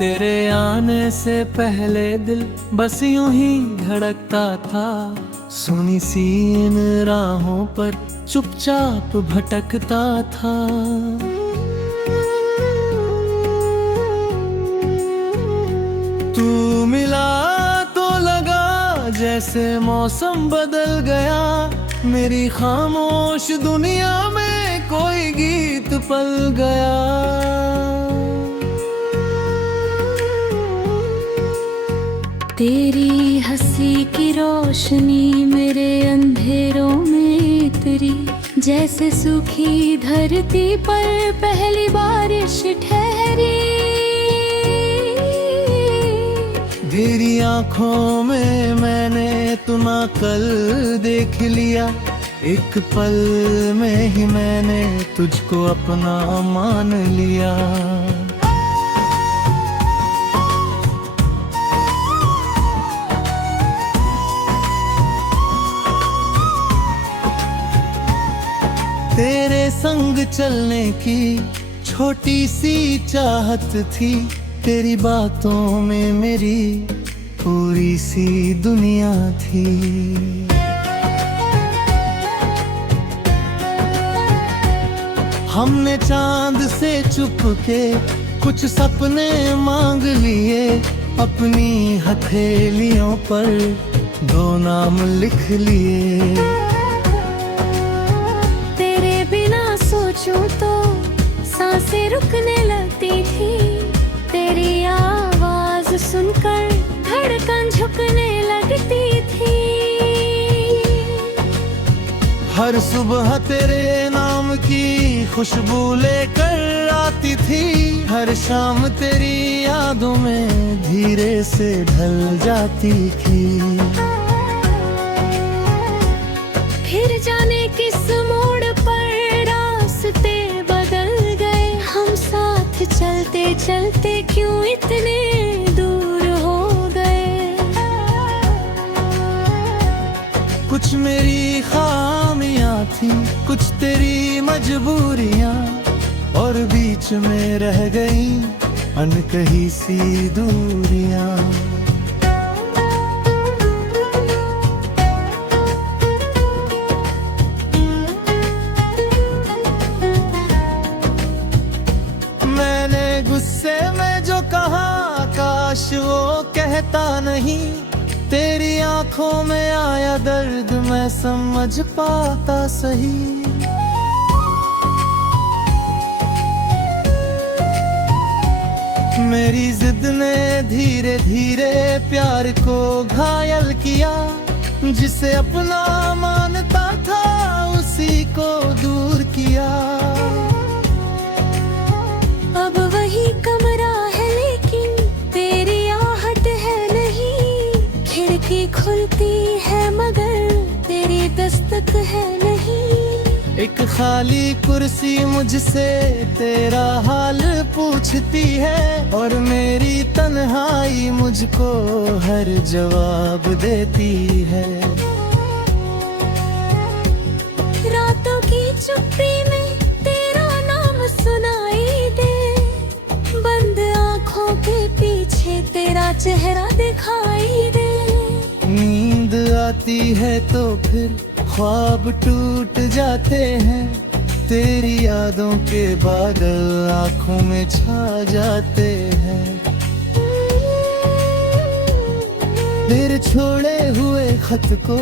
तेरे आने से पहले दिल बस यूं ही धड़कता था, सुनी सी इन राहों पर चुपचाप भटकता था। तू मिला तो लगा जैसे मौसम बदल गया, मेरी खामोश दुनिया में कोई गीत पल गया। तेरी हंसी की रोशनी मेरे अंधेरों में उतरी, जैसे सूखी धरती पर पहली बारिश ठहरी। तेरी आंखों में मैंने तुम्हें कल देख लिया, एक पल में ही मैंने तुझको अपना मान लिया। तेरे संग चलने की छोटी सी चाहत थी, तेरी बातों में मेरी पूरी सी दुनिया थी। हमने चांद से चुपके कुछ सपने मांग लिए, अपनी हथेलियों पर दो नाम लिख लिए। सोचूं तो सांसें रुकने लगती थी, तेरी आवाज सुनकर धड़कन झुकने लगती थी। हर सुबह तेरे नाम की खुशबू लेकर आती थी, हर शाम तेरी यादों में धीरे से ढल जाती थी। फिर जाने किस मोड़ पर रास्ते बदल गए, हम साथ चलते चलते क्यों इतने दूर हो गए। कुछ मेरी खामियां थी, कुछ तेरी मजबूरियां, और बीच में रह गई अनकही सी दूरियां। गुस्से में जो कहा काश वो कहता नहीं, तेरी आंखों में आया दर्द मैं समझ पाता सही। मेरी जिद ने धीरे धीरे प्यार को घायल किया, जिसे अपना मानता था उसी को दूर किया। अब वही कमरा है लेकिन तेरी आहट है नहीं, खिड़की खुलती है मगर तेरी दस्तक है नहीं। एक खाली कुर्सी मुझसे तेरा हाल पूछती है, और मेरी तन्हाई मुझको हर जवाब देती है। रातों की चुप्पी में तेरा नाम सुनाई दे, बंद आँखों के पीछे तेरा चेहरा दिखाई दे। नींद आती है तो फिर ख्वाब टूट जाते हैं, तेरी यादों के बादल आँखों में छा जाते हैं। फिर छोड़े हुए खत को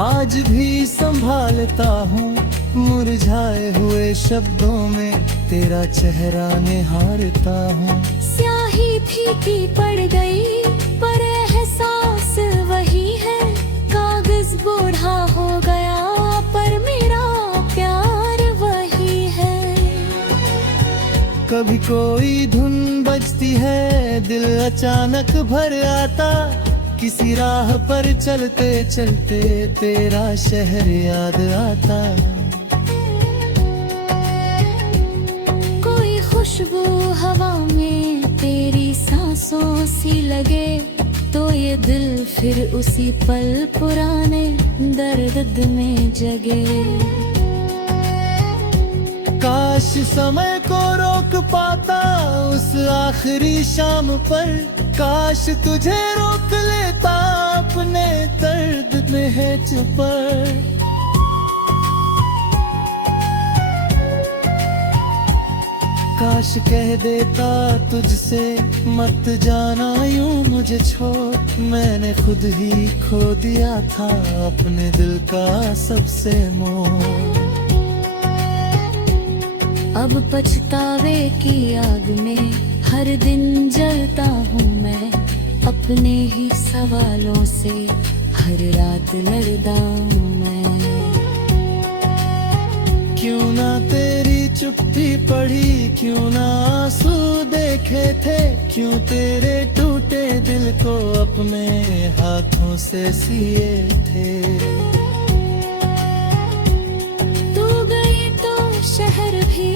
आज भी संभालता हूँ, मुरझाए हुए शब्दों में तेरा चेहरा निहारता हूँ। स्याही फीकी पड़ गई पर एहसास वही है, कागज बूढ़ा हो गया पर मेरा प्यार वही है। कभी कोई धुन बजती है दिल अचानक भर आता, किसी राह पर चलते चलते तेरा शहर याद आता। कोई खुशबू हवा में तेरी सांसों सी लगे, तो ये दिल फिर उसी पल पुराने दर्द में जगे। काश समय को रोक पाता उस आखिरी शाम पर, काश तुझे रोक लेता अपने दर्द में है छुपर। काश कह देता तुझसे मत जाना यूं मुझे छोड़, मैंने खुद ही खो दिया था अपने दिल का सबसे मोह। अब पछतावे की आग में हर दिन जलता हूँ मैं, अपने ही सवालों से हर रात लड़ता हूँ मैं। क्यों ना तेरी चुप्पी पढ़ी, क्यों ना आंसू देखे थे, क्यों तेरे टूटे दिल को अपने हाथों से सिए थे। तू गई तो शहर भी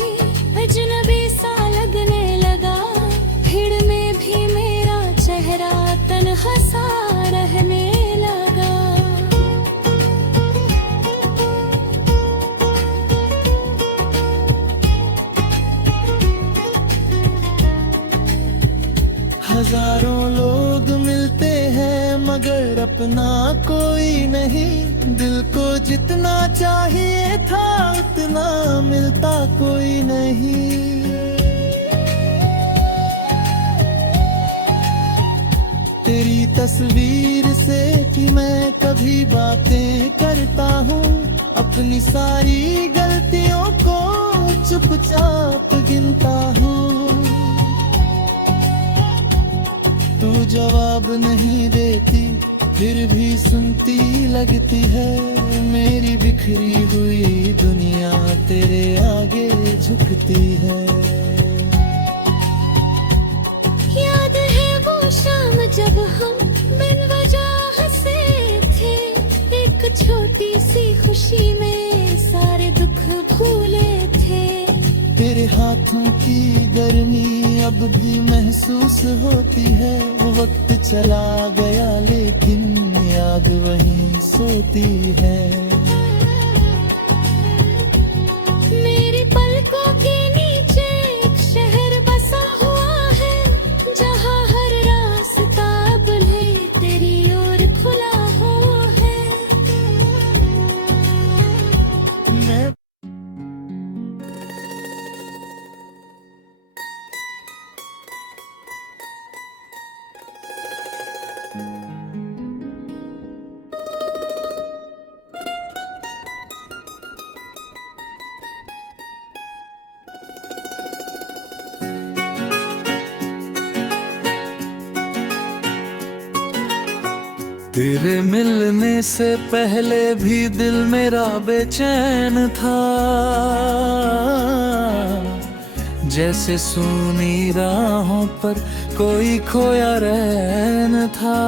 अजनबी सा लगने लगा, भीड़ में भी मेरा चेहरा तन्हा सा रहने लगा। हजारों लोग मिलते हैं मगर अपना कोई नहीं, दिल को जितना चाहिए था उतना मिलता कोई नहीं। तेरी तस्वीर से भी मैं कभी बातें करता हूँ, अपनी सारी गलतियों को चुपचाप गिनता हूँ। तू जवाब नहीं देती फिर भी सुनती लगती है, मेरी बिखरी हुई दुनिया तेरे आगे झुकती है। याद है वो शाम जब हम बिन वजह हंसे थे, एक छोटी सी खुशी में सारे दुख भूले थे। तेरे हाथों की गर्मी अब भी महसूस होती है, वक्त चला गया लेकिन याद वहीं सोती है। मेरी पलकों के नीचे एक शहर बसा हुआ है, जहाँ हर रास्ता अब तेरी ओर खुला हुआ है। मैं तेरे मिलने से पहले भी दिल मेरा बेचैन था, जैसे सूनी राहों पर कोई खोया रहन था।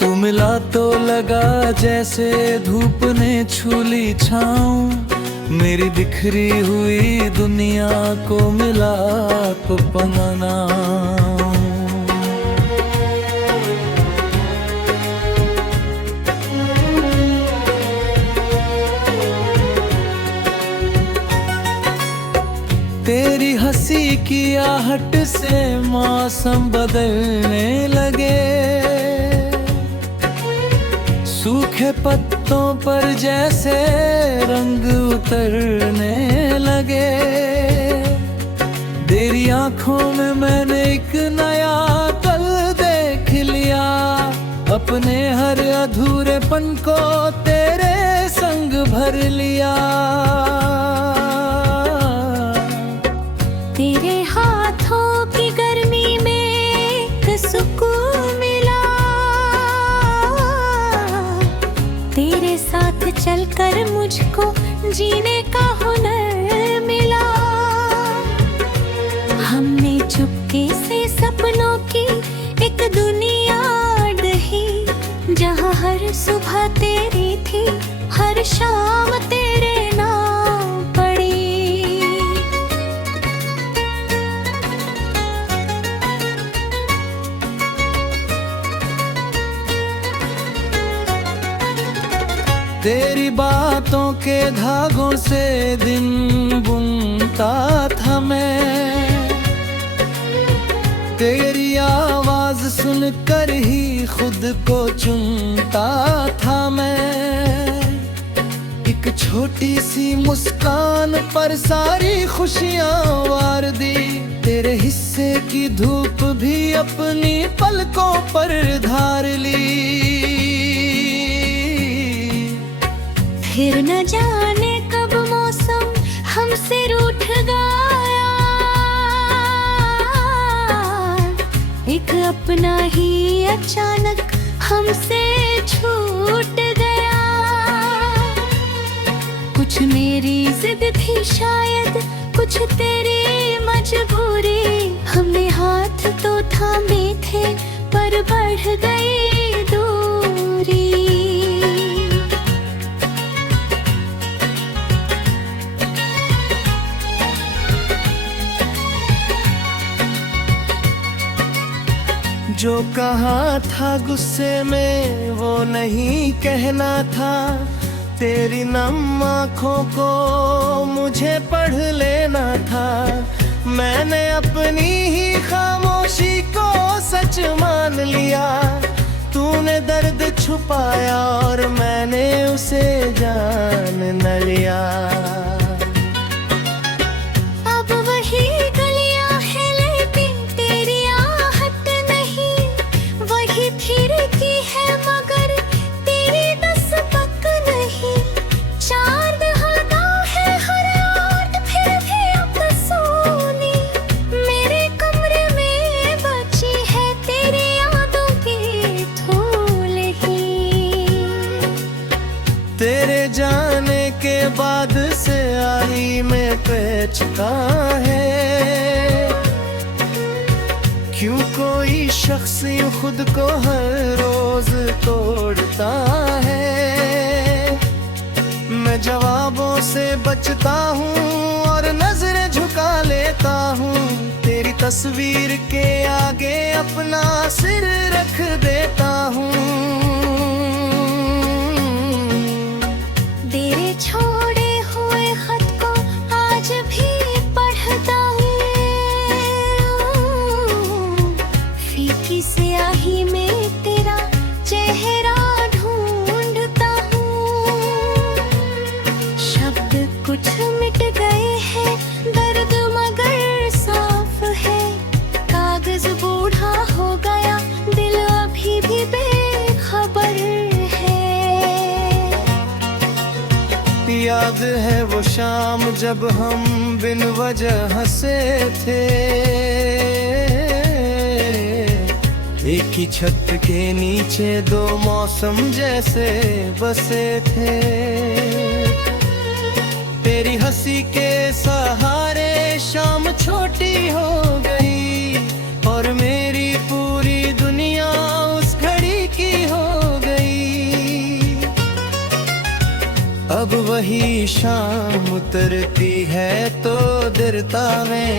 तू मिला तो लगा जैसे धूप ने छू ली छाँव, मेरी बिखरी हुई दुनिया को मिला तो पनाना। तेरी हंसी की आहट से मौसम बदलने लगे, सूखे पत्तों पर जैसे रंग उतरने लगे। तेरी आंखों में मैंने एक नया कल देख लिया, अपने हर अधूरेपन को तेरे संग भर लिया। तेरे हाथों की गर्मी में एक सुकून मिला, तेरे साथ चलकर मुझको जीने का हुनर मिला। हमने चुपके से सपनों की एक दुनिया ढही, जहाँ हर सुबह तेरी थी हर शाम तेरे नाम पड़ी। तेरी बातों के धागों से दिन बुनता था मैं, तेरी आवाज सुनकर ही खुद को चुनता था मैं। एक छोटी सी मुस्कान पर सारी खुशियां वार दी, तेरे हिस्से की धूप भी अपनी पलकों पर धार ली। फिर न जाने कब मौसम हमसे रूठ गया, एक अपना ही अचानक हमसे छूट गया। कुछ मेरी जिद थी शायद, कुछ तेरी मजबूरी, हमने हाथ तो थामे थे पर बढ़ गई दूरी। जो कहा था गुस्से में वो नहीं कहना था, तेरी नम आँखों को मुझे पढ़ लेना था। मैंने अपनी ही खामोशी को सच मान लिया, तूने दर्द छुपाया और मैंने उसे जान न लिया। अब वही गलियां हैं लेकिन तेरी आहट नहीं, वही फिरती है मगर तेरी दस्तक नहीं। चार दहाना है हर रात फिर भी अब सोनी, मेरे कमरे में बची है तेरी यादों की धूल ही। तेरे जाने के बाद से आई में पेचका है, क्यों कोई शख्स यूं खुद को हर रोज तोड़ता है। मैं जवाबों से बचता हूँ और नजरें झुका लेता हूँ, तेरी तस्वीर के आगे अपना सिर रख देता हूँ। तेरे छोड़े हुए खत को आज भी पढ़ता हूँ, फीकी स्याही में तेरा चेहरा ढूंढता हूँ। शब्द कुछ मिट गए हैं, दर्द मगर साफ है। कागज बूढ़ा हो गया, दिल अभी भी बेखबर है। याद है वो शाम जब हम बिन वजह हंसे थे, एक ही छत के नीचे दो मौसम जैसे बसे थे। तेरी हंसी के सहारे शाम छोटी हो गई और मेरी पूरी दुनिया उस घड़ी की हो गई। अब वही शाम उतरती है तो दिरता में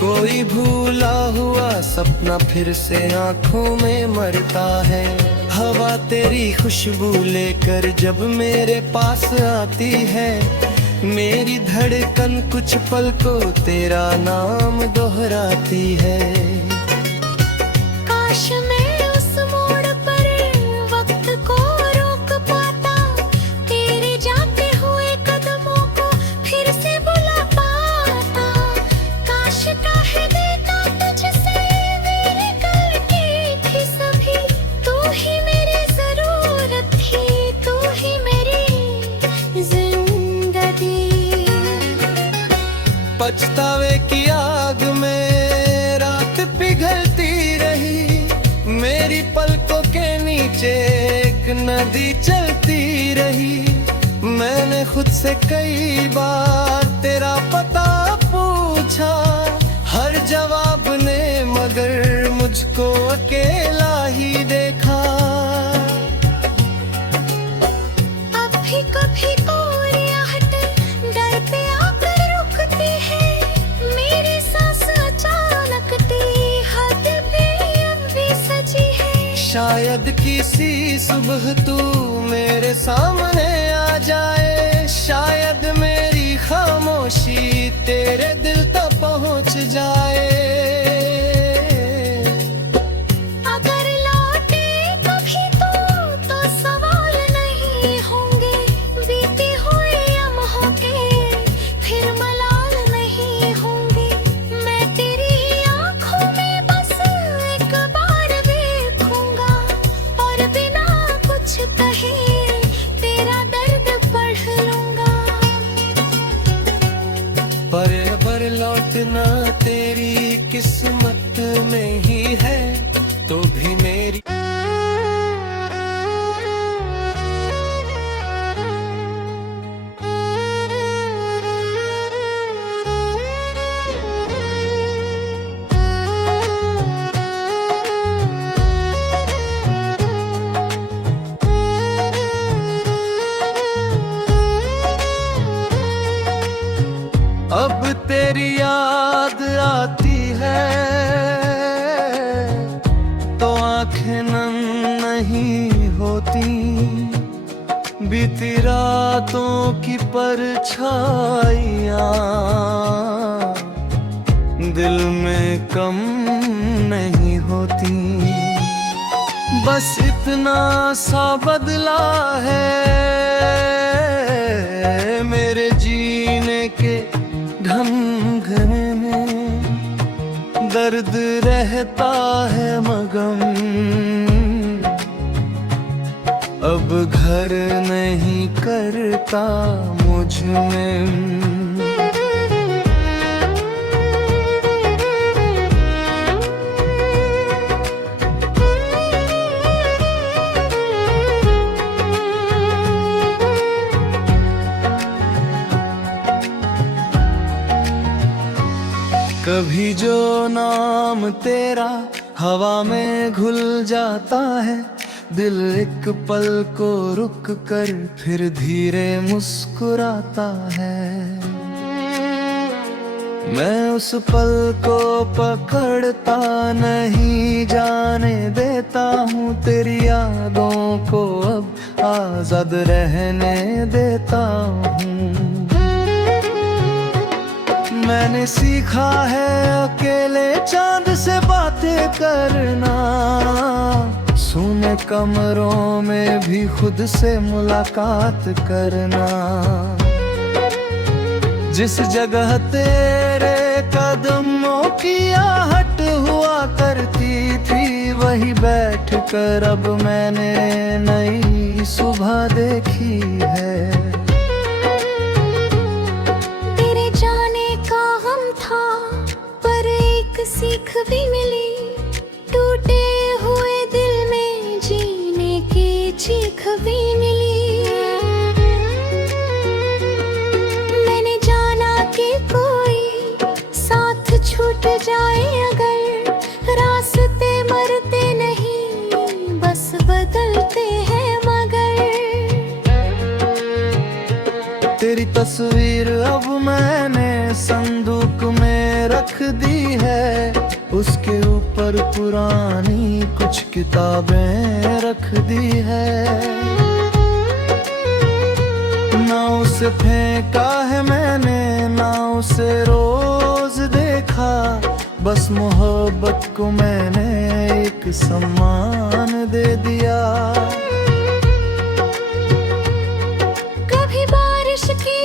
कोई भूला हुआ सपना फिर से आंखों में मरता है। हवा तेरी खुशबू लेकर जब मेरे पास आती है, मेरी धड़कन कुछ पल को तेरा नाम दोहराती है। काश मैं उस मोड़ पर वक्त को रोक पाता, तेरे जाते हुए कदमों को फिर से बुला पाता। काश कह देता तुझसे मेरी गलती थी सभी, तू ही मेरी जरूरत थी, तू ही मेरी जिंदगी। पछतावे की आग में रात पिघलती रही, मेरी पलकों के नीचे एक नदी चलती रही। मैंने खुद से कई बार तेरा पता पूछा, हर जवाब ने मगर मुझको अकेला ही देखा। अब भी कभी कोई आहट डर पे आकर रुकती है, मेरी सांस अचानक ती हद पे अब भी सजी है। शायद किसी सुबह तू मेरे सामने आ जाए, शायद मेरी खामोशी तेरे दिल तक पहुंच जाए। अगर लौटे कभी तो सवाल नहीं होंगे, बीते हुए लम्हों के फिर मलाल नहीं होंगे। मैं तेरी आंखों में बस एक बार देखूंगा, और बिना कुछ कहे तेरा दर्द पढ़ लूंगा। पर लौटना तेरी किस्मत में ही है, तो भी मेरी अब तेरी याद आती है तो आंखें नम नहीं होती, बीती रातों की परछाइयाँ दिल में कम नहीं होती। बस इतना सा बदला है मेरे जीने के ढंग में, दर्द रहता है मगम, अब घर नहीं करता मुझ में। कभी जो नाम तेरा हवा में घुल जाता है, दिल एक पल को रुक कर फिर धीरे मुस्कुराता है। मैं उस पल को पकड़ता नहीं, जाने देता हूँ तेरी यादों को अब आजाद रहने देता हूँ। मैंने सीखा है अकेले चांद से बातें करना, सुने कमरों में भी खुद से मुलाकात करना। जिस जगह तेरे कदमों की आहट हुआ करती थी, वही बैठ कर अब मैंने नई सुबह देखी है। सीख भी मिली, टूटे हुए दिल में जीने की चीख भी मिली। मैंने जाना कि कोई साथ छूट जाए अगर, रास्ते मरते नहीं बस बदलते हैं मगर। तेरी तस्वीर अब मैंने संदूक में रख दी है, उसके ऊपर पुरानी कुछ किताबें रख दी है। ना उसे फेंका है मैंने, ना उसे रोज देखा, बस मोहब्बत को मैंने एक सम्मान दे दिया। कभी बारिश की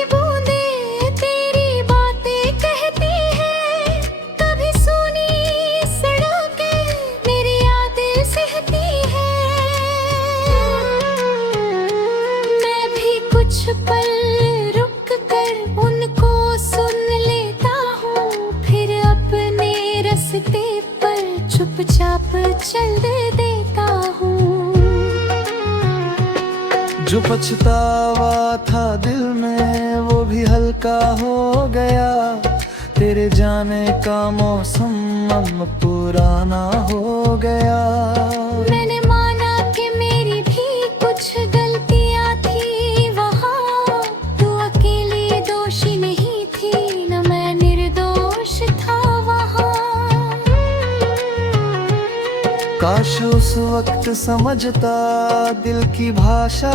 पल रुक कर उनको सुन लेता हूँ, फिर अपने रास्ते पर चुपचाप चल देता हूँ। जो पछतावा था दिल में वो भी हल्का हो गया, तेरे जाने का मौसम अब पुराना हो गया। मैंने माना कि मेरी भी कुछ गलतियाँ थी वहाँ, तू अकेली दोषी नहीं थी, न मैं निर्दोष था वहाँ। काश उस वक्त समझता दिल की भाषा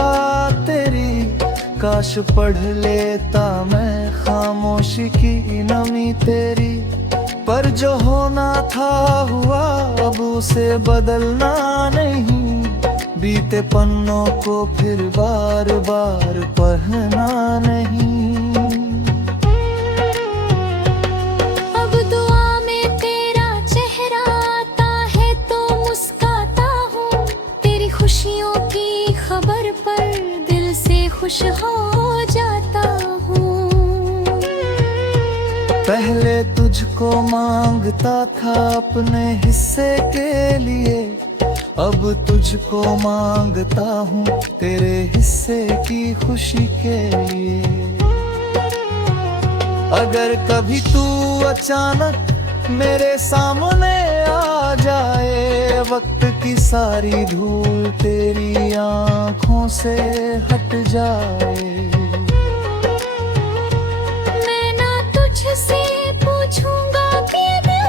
तेरी, काश पढ़ लेता मैं खामोशी की नमी तेरी। पर जो होना था हुआ, अब उसे बदलना नहीं, बीते पन्नों को फिर बार बार पढ़ना नहीं। अब दुआ में तेरा चेहरा आता है तो मुस्काता हूँ, तेरी खुशियों की खबर पर दिल से खुश हो जाता हूँ। पहले तुझको मांगता था अपने हिस्से के लिए, अब तुझको मांगता हूँ तेरे हिस्से की खुशी के लिए। अगर कभी तू अचानक मेरे सामने आ जाए, वक्त की सारी धूल तेरी आंखों से हट जाए। मैं ना तुझसे पूछूंगा कि दिल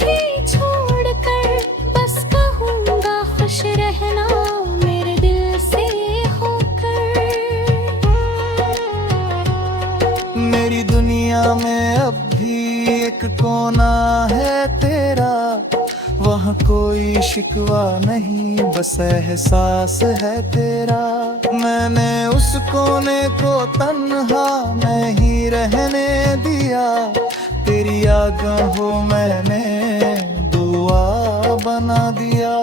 थी छोड़कर, बस कहूंगा खुश रहना मेरे दिल से होकर। मेरी दुनिया में अब भी एक कोना है तेरा, वहाँ कोई शिकवा नहीं, बस एहसास है तेरा। मैंने उस कोने को तन्हा नहीं रहने दिया, तेरी आगाहों मैंने दुआ बना दिया।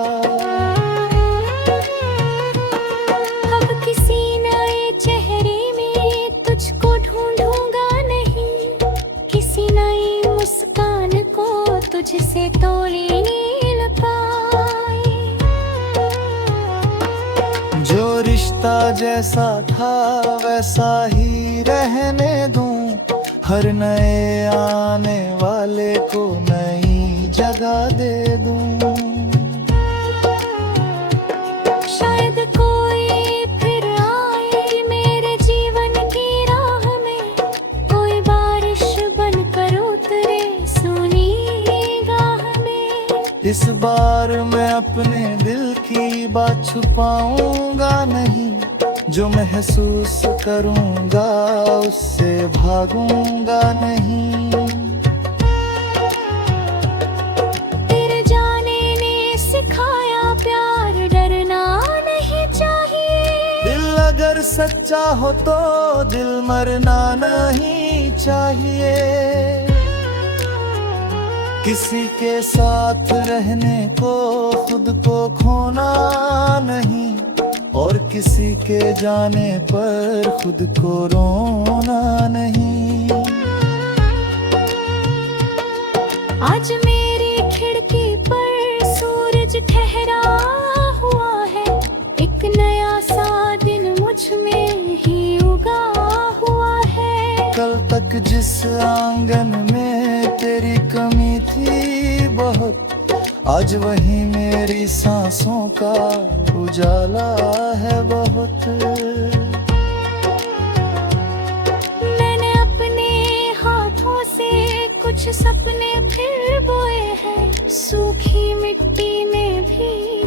अब किसी नए चेहरे में तुझको ढूंढूंगा नहीं, किसी नई मुस्कान को तुझसे तोड़ने पाए। जो रिश्ता जैसा था वैसा ही रहने दूं, हर नए आने वाले को नई जगह दे दूं। शायद कोई फिर आए मेरे जीवन की राह में, कोई बारिश बनकर उतरे सुनी गाह में। इस बार मैं अपने दिल की बात छुपाऊंगा नहीं, जो महसूस करूंगा उससे भागूंगा नहीं। तेरे जाने ने सिखाया प्यार डरना नहीं चाहिए। दिल अगर सच्चा हो तो दिल मरना नहीं चाहिए। किसी के साथ रहने को खुद को खोना नहीं, और किसी के जाने पर खुद को रोना नहीं। आज मेरी खिड़की पर सूरज ठहरा हुआ है, एक नया सा दिन मुझ में ही उगा हुआ है। कल तक जिस आंगन में तेरी कमी थी बहुत, आज वही मेरी सांसों का उजाला है बहुत। मैंने अपने हाथों से कुछ सपने फिर बोए हैं, सूखी मिट्टी में भी